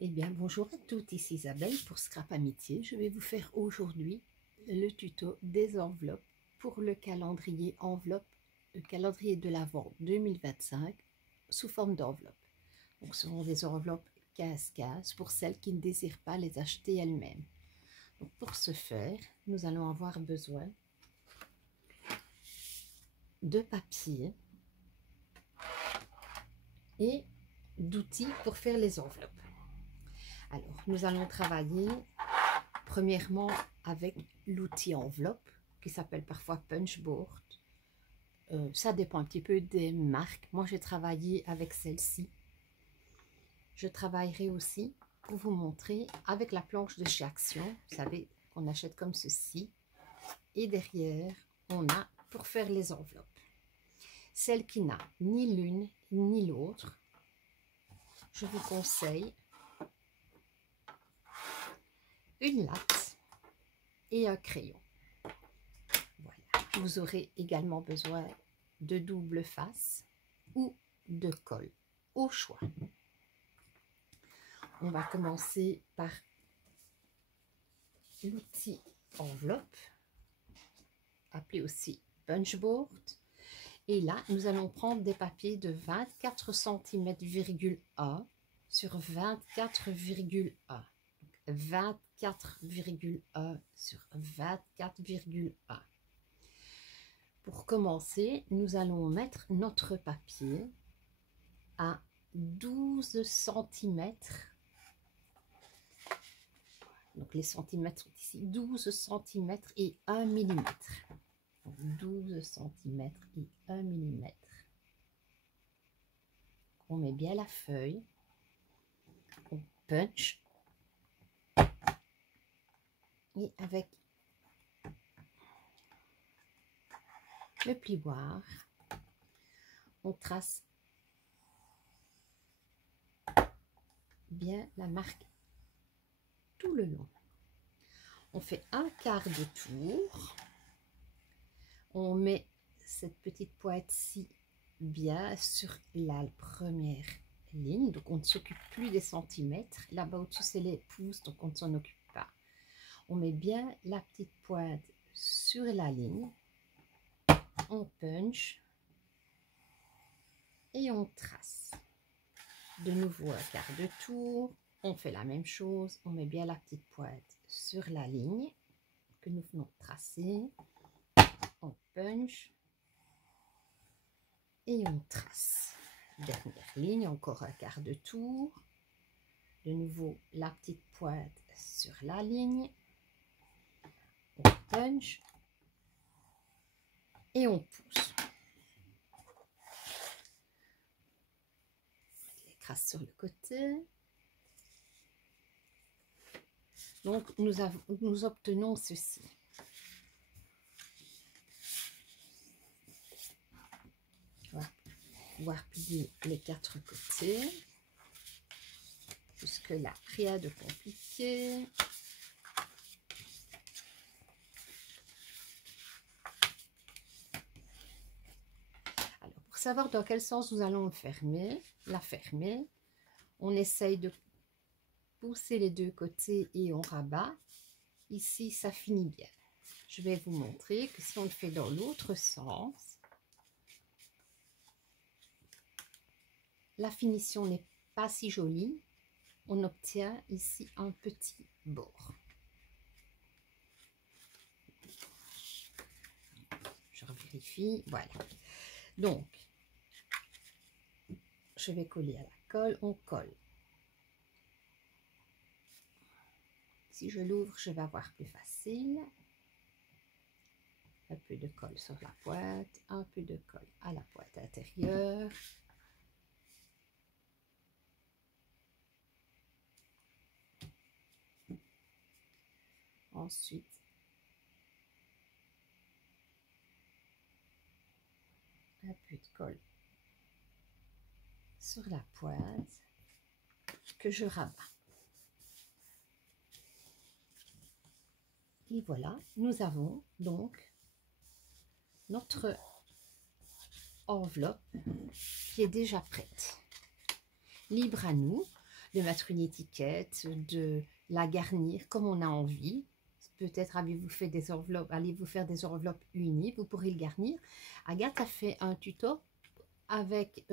Eh bien, bonjour à toutes, ici Isabelle pour Scrap Amitié. Je vais vous faire aujourd'hui le tuto des enveloppes pour le calendrier le calendrier de l'Avent 2025 sous forme d'enveloppe. Donc, ce sont des enveloppes casse-casse pour celles qui ne désirent pas les acheter elles-mêmes. Donc, pour ce faire, nous allons avoir besoin de papier et d'outils pour faire les enveloppes. Alors, nous allons travailler premièrement avec l'outil enveloppe qui s'appelle parfois punchboard. Ça dépend un petit peu des marques. Moi, j'ai travaillé avec celle-ci. Je travaillerai aussi pour vous montrer avec la planche de chez Action. Vous savez, qu'on achète comme ceci. Et derrière, on a pour faire les enveloppes. Celle qui n'a ni l'une ni l'autre, je vous conseille une latte et un crayon. Voilà. Vous aurez également besoin de double face ou de colle, au choix. On va commencer par l'outil enveloppe, appelé aussi punchboard. Et là, nous allons prendre des papiers de 24 cm,1 sur 24,1. 24,1 sur 24,1. Pour commencer, nous allons mettre notre papier à 12 cm. Donc les centimètres sont ici, 12 cm et 1 mm. 12 cm et 1 mm. On met bien la feuille, on punch. Et avec le plioir, on trace bien la marque tout le long. On fait un quart de tour. On met cette petite pointe-ci bien sur la première ligne. Donc, on ne s'occupe plus des centimètres. Là-bas au-dessus, c'est les pouces, donc on ne s'en occupe pas. On met bien la petite pointe sur la ligne. On punch et on trace. De nouveau un quart de tour. On fait la même chose. On met bien la petite pointe sur la ligne que nous venons de tracer. On punch et on trace. Dernière ligne, encore un quart de tour. De nouveau la petite pointe sur la ligne. On punch et on pousse. On met les crasses sur le côté. Donc nous obtenons ceci. On va pouvoir plier les quatre côtés. Jusque là, rien de compliqué. Alors, pour savoir dans quel sens nous allons la fermer, on essaye de pousser les deux côtés et on rabat. Ici, ça finit bien. Je vais vous montrer que si on le fait dans l'autre sens, la finition n'est pas si jolie. On obtient ici un petit bord. Je vérifie. Voilà. Donc, je vais coller à la colle. On colle. Si je l'ouvre, je vais avoir plus facile. Un peu de colle sur la pointe, un peu de colle à la pointe intérieure. Ensuite, un peu de colle sur la pointe que je rabats. Et voilà, nous avons donc notre enveloppe qui est déjà prête. Libre à nous de mettre une étiquette, de la garnir comme on a envie. Peut-être allez-vous faire des enveloppes unies, vous pourrez le garnir. Agathe a fait un tuto avec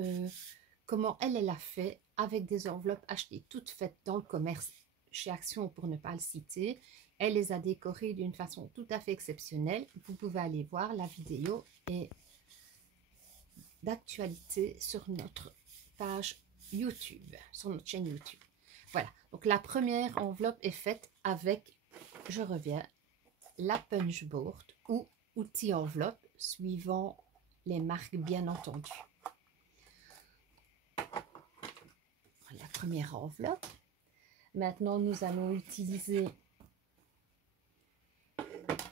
comment elle a fait avec des enveloppes achetées toutes faites dans le commerce chez Action pour ne pas le citer. Elle les a décorées d'une façon tout à fait exceptionnelle. Vous pouvez aller voir, la vidéo est d'actualité sur notre page YouTube, sur notre chaîne YouTube. Voilà, donc la première enveloppe est faite avec, je reviens, la punchboard ou outil enveloppe, suivant les marques bien entendu. La première enveloppe. Maintenant, nous allons utiliser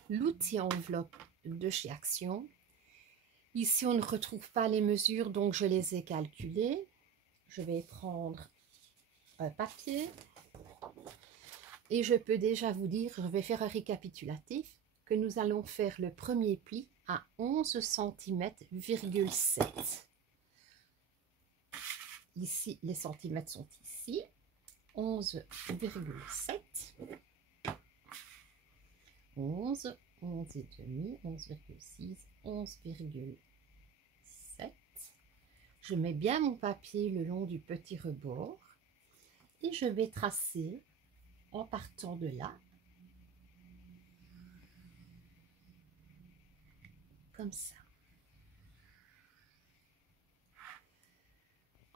l'outil enveloppe de chez Action. Ici, on ne retrouve pas les mesures, donc je les ai calculées. Je vais prendre un papier et je peux déjà vous dire, je vais faire un récapitulatif, que nous allons faire le premier pli à 11 cm,7. Ici, les centimètres sont ici. 11,7. 11, 11 et demi, 11,6, 11,7. Je mets bien mon papier le long du petit rebord et je vais tracer en partant de là, comme ça.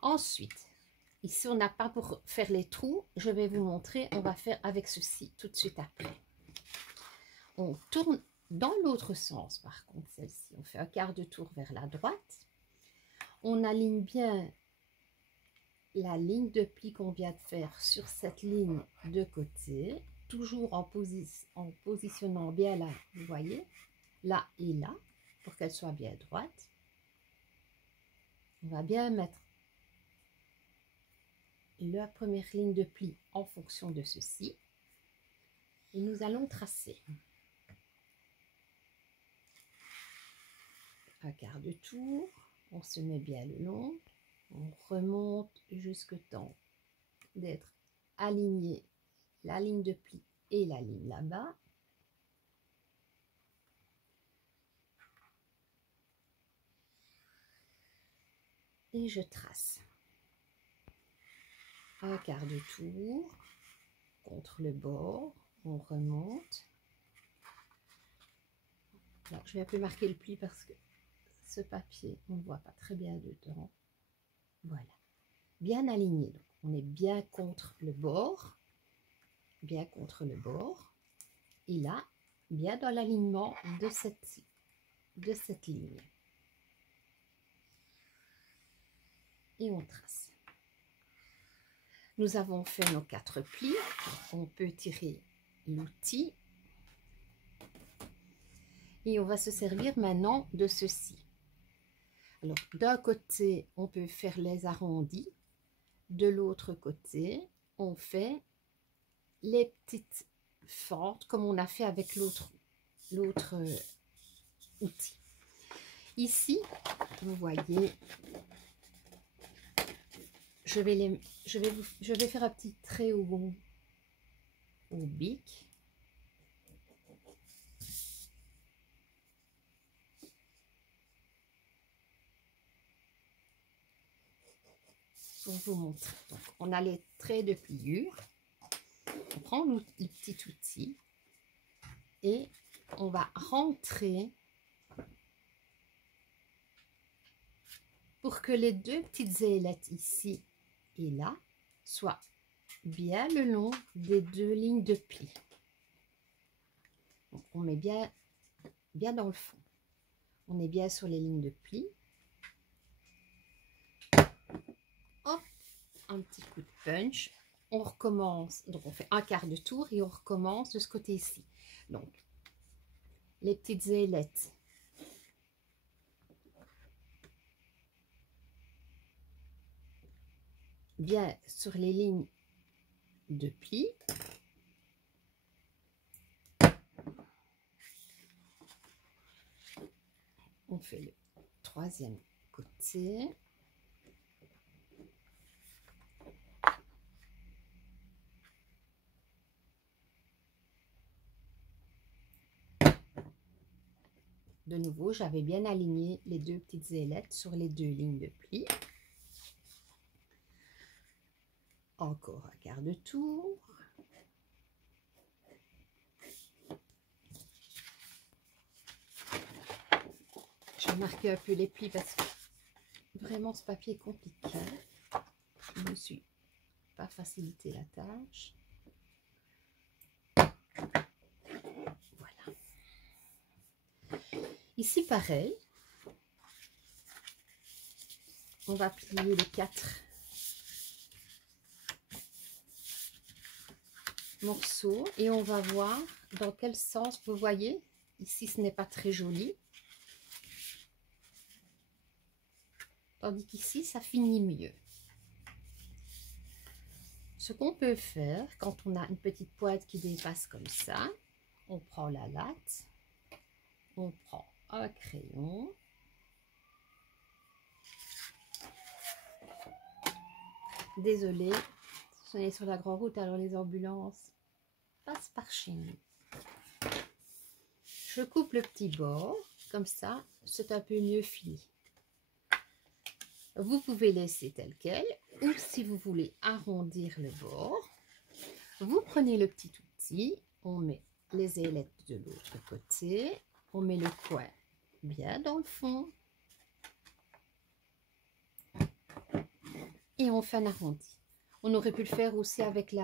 Ensuite, ici on n'a pas pour faire les trous, je vais vous montrer, on va faire avec ceci tout de suite après. On tourne dans l'autre sens par contre, celle-ci, on fait un quart de tour vers la droite. On aligne bien la ligne de pli qu'on vient de faire sur cette ligne de côté, toujours en positionnant bien là, vous voyez, là et là, pour qu'elle soit bien droite. On va bien mettre la première ligne de pli en fonction de ceci. Et nous allons tracer un quart de tour. On se met bien le long. On remonte jusqu'au temps d'être aligné la ligne de pli et la ligne là-bas. Et je trace un quart de tour contre le bord. On remonte. Alors, je vais un peu marquer le pli parce que ce papier, on ne voit pas très bien dedans. Voilà. Bien aligné. Donc, on est bien contre le bord. Bien contre le bord. Et là, bien dans l'alignement de cette ligne. Et on trace. Nous avons fait nos 4 plis. On peut tirer l'outil. Et on va se servir maintenant de ceci. Alors, d'un côté, on peut faire les arrondis. De l'autre côté, on fait les petites fentes comme on a fait avec l'autre outil. Ici, vous voyez, je vais faire un petit trait au bic. Pour vous montrer. Donc, on a les traits de pliure. On prend le petit outil et on va rentrer pour que les deux petites ailettes ici et là soient bien le long des deux lignes de pli. Donc, on met bien dans le fond. On est bien sur les lignes de pli. Hop, un petit coup de punch. On recommence, donc on fait un quart de tour et on recommence de ce côté-ci. Donc, les petites ailettes. Bien sur les lignes de pli. On fait le troisième côté. De nouveau, j'avais bien aligné les deux petites ailettes sur les deux lignes de pli. Encore un quart de tour. Je vais marquer un peu les plis parce que vraiment ce papier est compliqué. Je ne me suis pas facilité la tâche. Voilà. Ici, pareil. On va plier les 4 morceaux et on va voir dans quel sens. Vous voyez, ici, ce n'est pas très joli. Tandis qu'ici, ça finit mieux. Ce qu'on peut faire, quand on a une petite pointe qui dépasse comme ça, on prend la latte, on prend un crayon, désolée, on est sur la grande route, alors les ambulances passent par chez nous. Je coupe le petit bord, comme ça, c'est un peu mieux fini. Vous pouvez laisser tel quel, ou si vous voulez arrondir le bord, vous prenez le petit outil, on met les ailettes de l'autre côté, on met le coin bien dans le fond, et on fait un arrondi. On aurait pu le faire aussi avec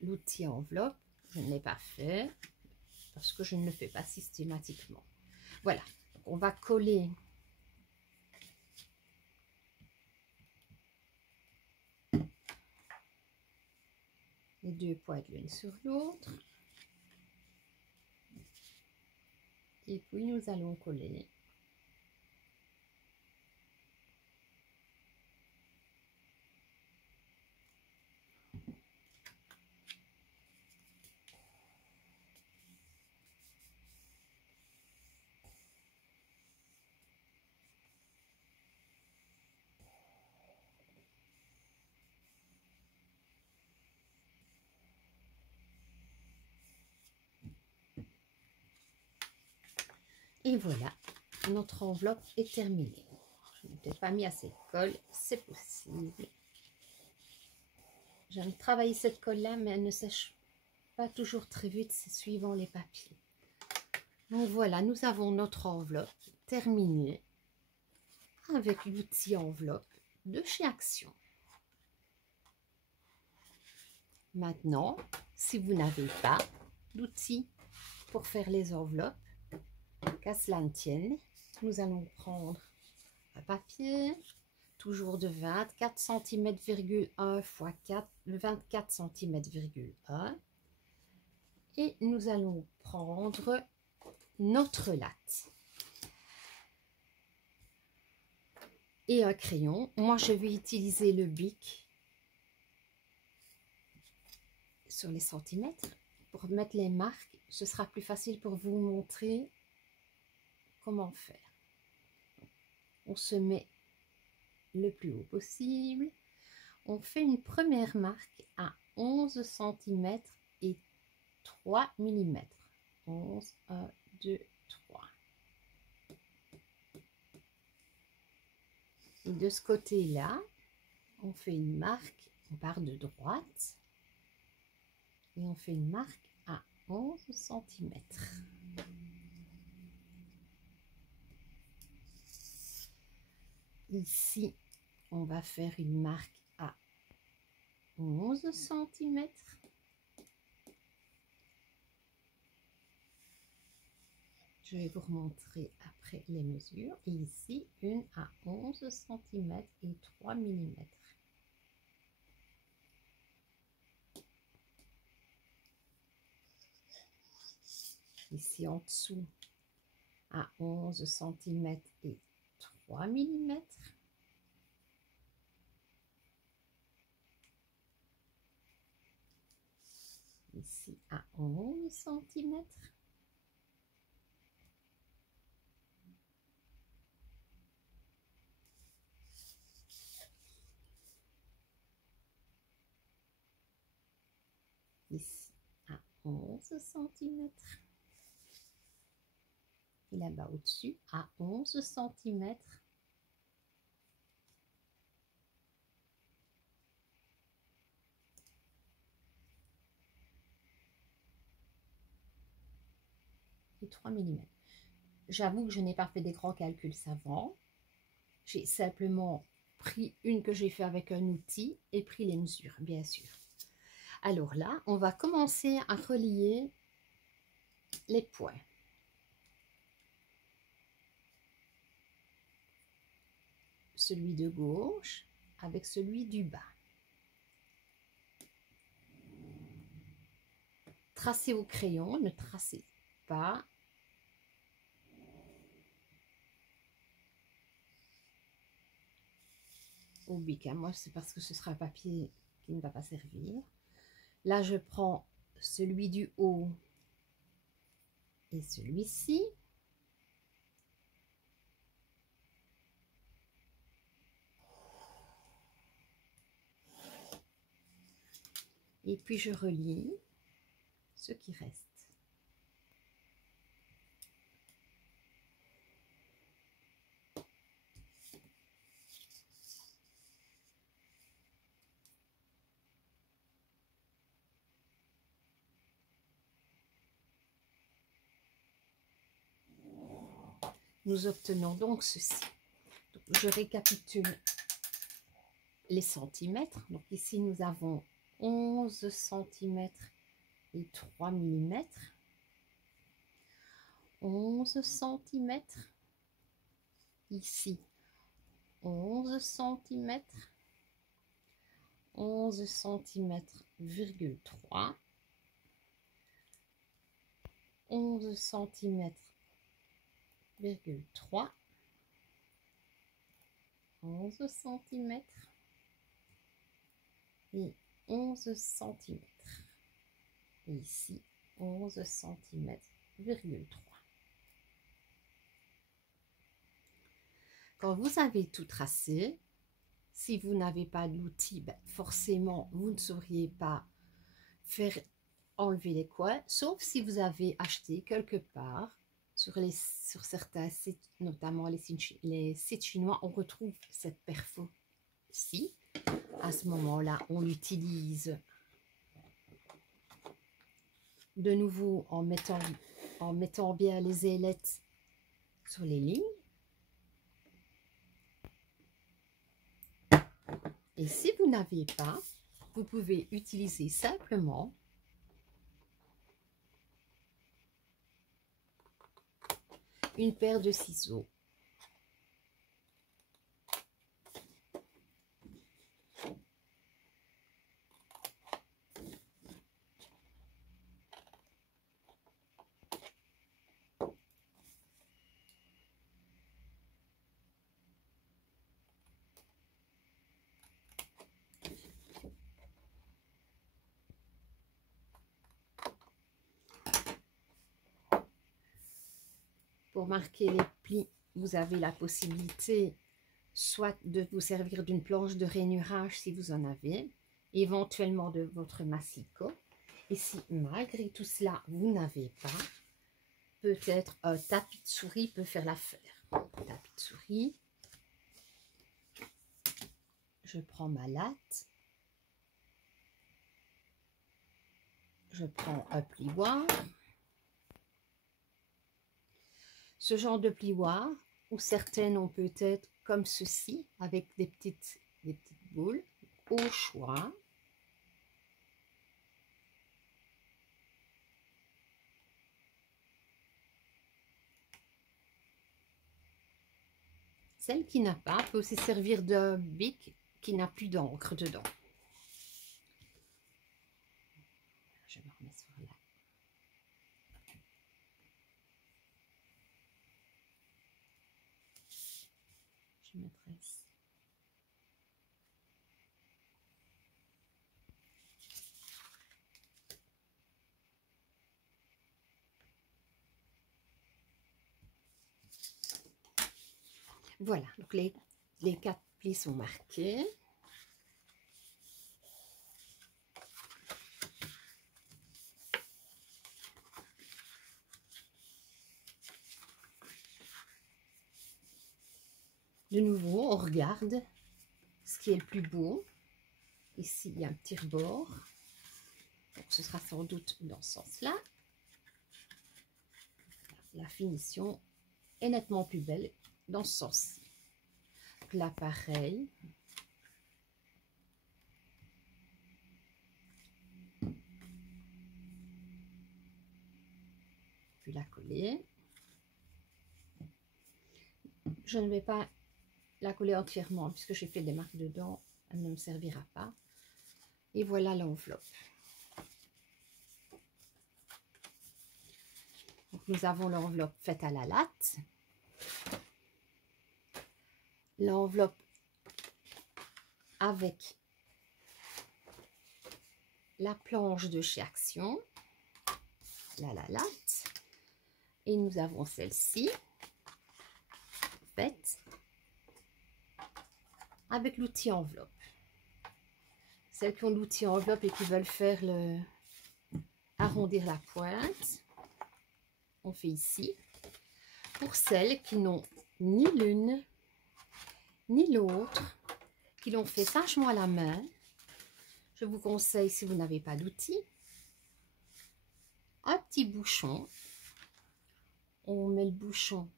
l'outil enveloppe, je ne l'ai pas fait, parce que je ne le fais pas systématiquement. Voilà, on va coller les deux pointes l'une sur l'autre. Et puis nous allons coller et voilà, notre enveloppe est terminée. Je n'ai peut-être pas mis assez de colle, c'est possible. J'aime travailler cette colle-là, mais elle ne sèche pas toujours très vite, c'est suivant les papiers. Donc voilà, nous avons notre enveloppe terminée avec l'outil enveloppe de chez Action. Maintenant, si vous n'avez pas d'outil pour faire les enveloppes, qu'à cela ne tienne, nous allons prendre un papier, toujours de 24 cm,1 x 4, 24 cm,1, et nous allons prendre notre latte et un crayon. Moi, je vais utiliser le bic sur les centimètres pour mettre les marques. Ce sera plus facile pour vous montrer comment faire. On se met le plus haut possible. On fait une première marque à 11 cm et 3 mm. 11, 1, 2, 3. Et de ce côté-là, on fait une marque, on part de droite et on fait une marque à 11 cm. Ici, on va faire une marque à 11 cm. Je vais vous remontrer après les mesures. Et ici, une à 11 cm et 3 mm. Ici en dessous, à 11 cm et 3 mm. Ici à 11 cm. Ici à 11 cm. Et là-bas au-dessus, à 11 cm. Et 3 mm. J'avoue que je n'ai pas fait des grands calculs savants. J'ai simplement pris une que j'ai fait avec un outil et pris les mesures, bien sûr. Alors là, on va commencer à relier les points. Celui de gauche avec celui du bas. Tracez au crayon, ne tracez pas. Au bic, hein. Moi c'est parce que ce sera un papier qui ne va pas servir. Là je prends celui du haut et celui-ci. Et puis je relie ce qui reste. Nous obtenons donc ceci. Donc, je récapitule les centimètres. Donc ici nous avons 11 cm et 3 mm. 11 cm. Ici 11 cm. 11 cm,3. 11 cm,3. 11 cm et 11 cm. Et ici 11 cm,3. Quand vous avez tout tracé, si vous n'avez pas d'outil, ben forcément vous ne sauriez pas faire enlever les coins, sauf si vous avez acheté quelque part sur certains sites, notamment les sites chinois, on retrouve cette perfo-ci. À ce moment-là, on l'utilise de nouveau en mettant bien les ailettes sur les lignes. Et si vous n'avez pas, vous pouvez utiliser simplement une paire de ciseaux. Pour marquer les plis, vous avez la possibilité soit de vous servir d'une planche de rainurage si vous en avez, éventuellement de votre massicot. Et si malgré tout cela, vous n'avez pas, peut-être un tapis de souris peut faire l'affaire. Tapis de souris. Je prends ma latte. Je prends un plioir. Ce genre de plioir, ou certaines ont peut-être comme ceci, avec des petites boules, au choix. Celle qui n'a pas peut aussi servir d'un bic qui n'a plus d'encre dedans. Je me remets sur là. Je me tresse. Voilà, donc les 4 plis sont marqués. De nouveau, on regarde ce qui est le plus beau. Ici, il y a un petit rebord. Donc, ce sera sans doute dans ce sens-là. La finition est nettement plus belle dans ce sens-ci. Là, pareil. Puis la coller. Je ne vais pas la coller entièrement puisque j'ai fait des marques dedans. Elle ne me servira pas. Et voilà l'enveloppe. Nous avons l'enveloppe faite à la latte. L'enveloppe avec la planche de chez Action. Là, la latte. Et nous avons celle-ci faite avec l'outil enveloppe. Celles qui ont l'outil enveloppe et qui veulent faire arrondir la pointe, on fait ici. Pour celles qui n'ont ni l'une ni l'autre, qui l'ont fait sagement à la main, je vous conseille, si vous n'avez pas d'outil, un petit bouchon. On met le bouchon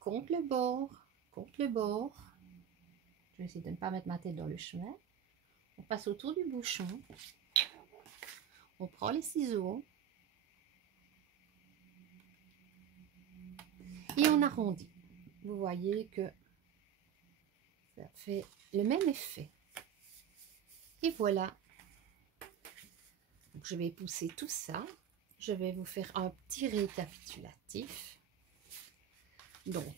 contre le bord, contre le bord. Je vais essayer de ne pas mettre ma tête dans le chemin. On passe autour du bouchon. On prend les ciseaux. Et on arrondit. Vous voyez que ça fait le même effet. Et voilà. Donc, je vais pousser tout ça. Je vais vous faire un petit récapitulatif. Donc,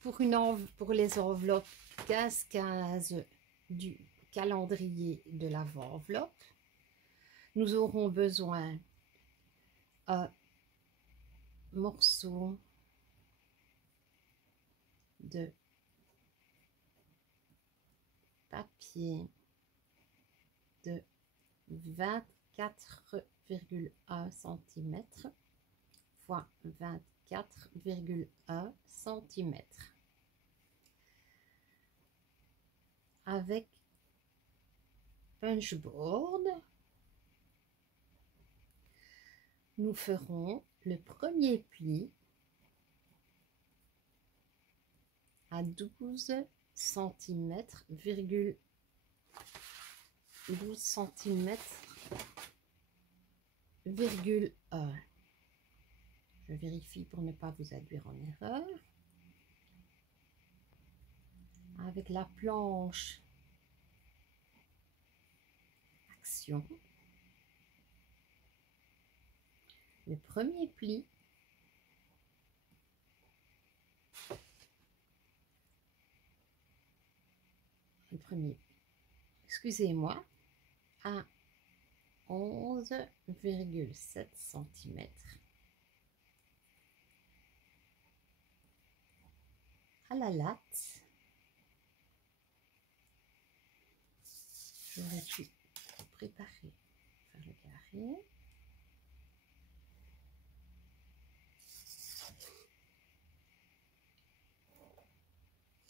pour les enveloppes 15-15 du calendrier de l'avant-enveloppe, nous aurons besoin d'un morceau de papier de 24,1 cm fois 24,1 cm avec punchboard. Nous ferons le premier pli à 12 cm, 12 cm, virgule 1. Je vérifie pour ne pas vous induire en erreur. Avec la planche Action, le premier pli excusez-moi, à 11,7 cm. À la latte, j'aurais pu préparer, faire le carré.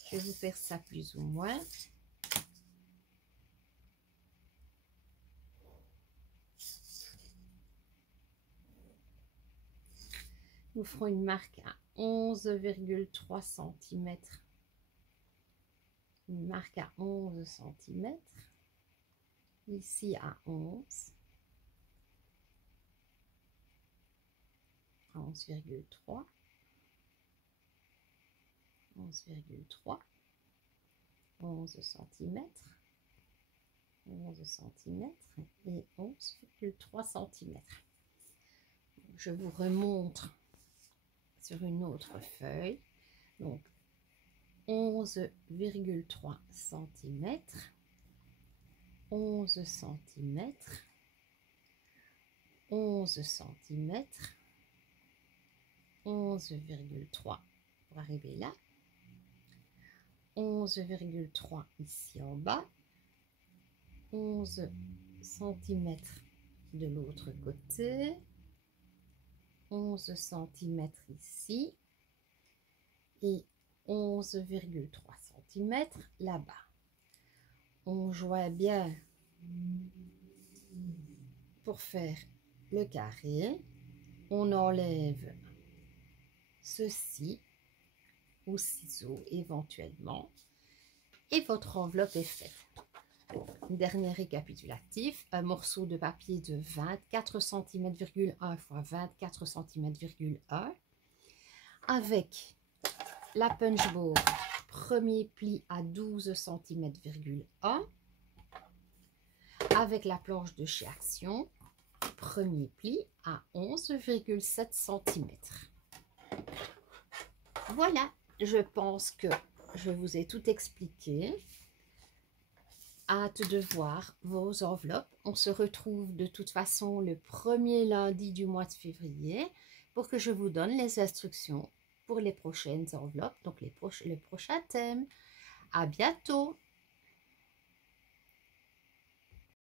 Je vais vous faire ça plus ou moins. Nous ferons une marque à 11,3 cm. Une marque à 11 cm. Ici à 11. 11,3. 11,3. 11 cm. 11 cm et 11,3 cm. Je vous remontre sur une autre feuille. Donc 11,3 cm, 11 cm, 11 cm, 11,3 pour arriver là, 11,3 ici en bas, 11 cm de l'autre côté, 11 cm ici et 11,3 cm là-bas. On joint bien pour faire le carré. On enlève ceci au ciseau éventuellement et votre enveloppe est faite. Dernier récapitulatif, un morceau de papier de 24 cm,1 x 24 cm,1 avec la punchboard, premier pli à 12 cm,1 avec la planche de chez Action, premier pli à 11,7 cm. Voilà, je pense que je vous ai tout expliqué. Hâte de voir vos enveloppes. On se retrouve de toute façon le premier lundi du mois de février pour que je vous donne les instructions pour les prochaines enveloppes, donc le prochain thème. À bientôt!